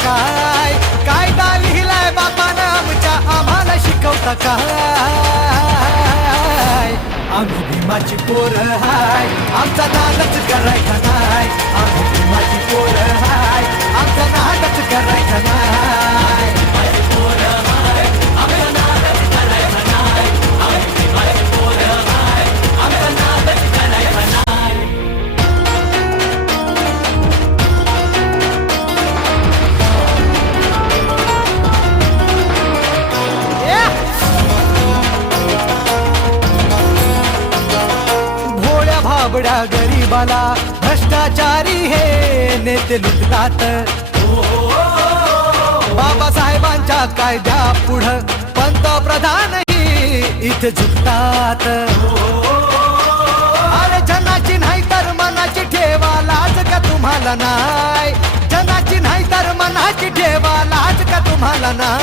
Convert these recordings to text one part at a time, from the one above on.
काय? कायदा लिहिलाय बापानं आमच्या आम्हाला शिकवता काय? आम्ही भीमाची पोरं हाय, आमचा नादच करायचा नाय. आम्ही भीमाची पोरं हाय, आमचा नादच करायचा नाय. भाबड्या गरीबाला भ्रष्टाचारी हे नेते लुटतात. बाबासाहेबांच्या कायद्या पुढं पंतप्रधानही इथे झुकतात. अरे जनाची नाही तर मनाची ठेवा लाज का तुम्हाला नाय? जनाची नाही तर मनाची ठेवा लाज का तुम्हाला नाय?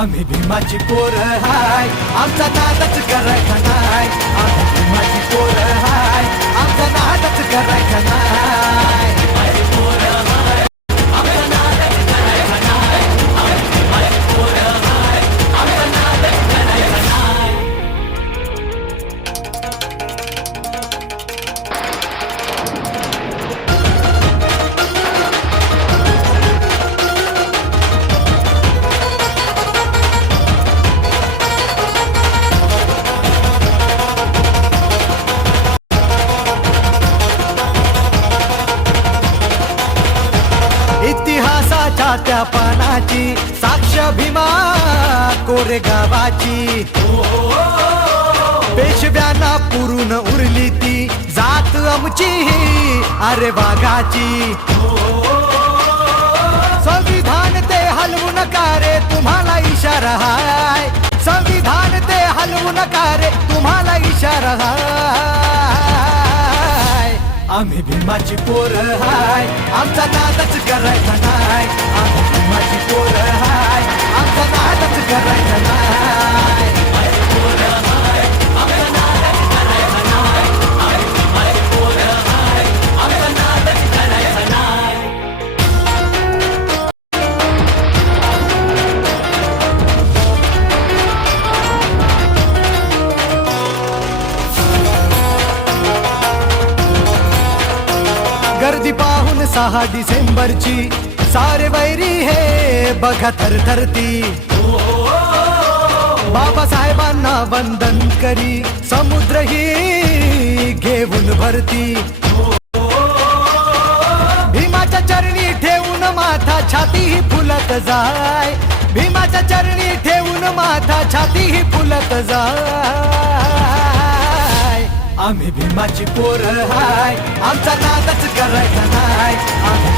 आम्ही भीमाची पोरं हाय, आमचा नादच करायचा नाय. आम्ही भीमाची पोरं हाय, आमचा नादच करायचा नाय. इतिहासाच्या त्या पानाची साक्ष भीमा कोरेगावाची. पेशव्यांना पुरून उरली ती जात आमची अरे वाघाची. संविधान ते हलवू नका रे तुम्हाला इशारा हाय. संविधान ते हलवू नका रे तुम्हाला इशारा हाय. आम्ही भीमाची पोरं हाय, आमचा नादच करायचा नाय. आम्ही भीमाची पोरं हाय, आमचा नादच करायचा नाय. गर्दी पाहून 6 डिसेंबरची सारे वैरी हे बघा थरथरती. बाबासाहेबांना वंदन करी समुद्र ही घेऊन भरती. भीमाच्या चरणी ठेवून माथा छाती ही फुलत जाय. भीमाच्या चरणी ठेवून माथा छाती ही फुलत जाय. आम्ही भीमाची पोरं हाय, आमचा नादच करायचा नाय. आम्ही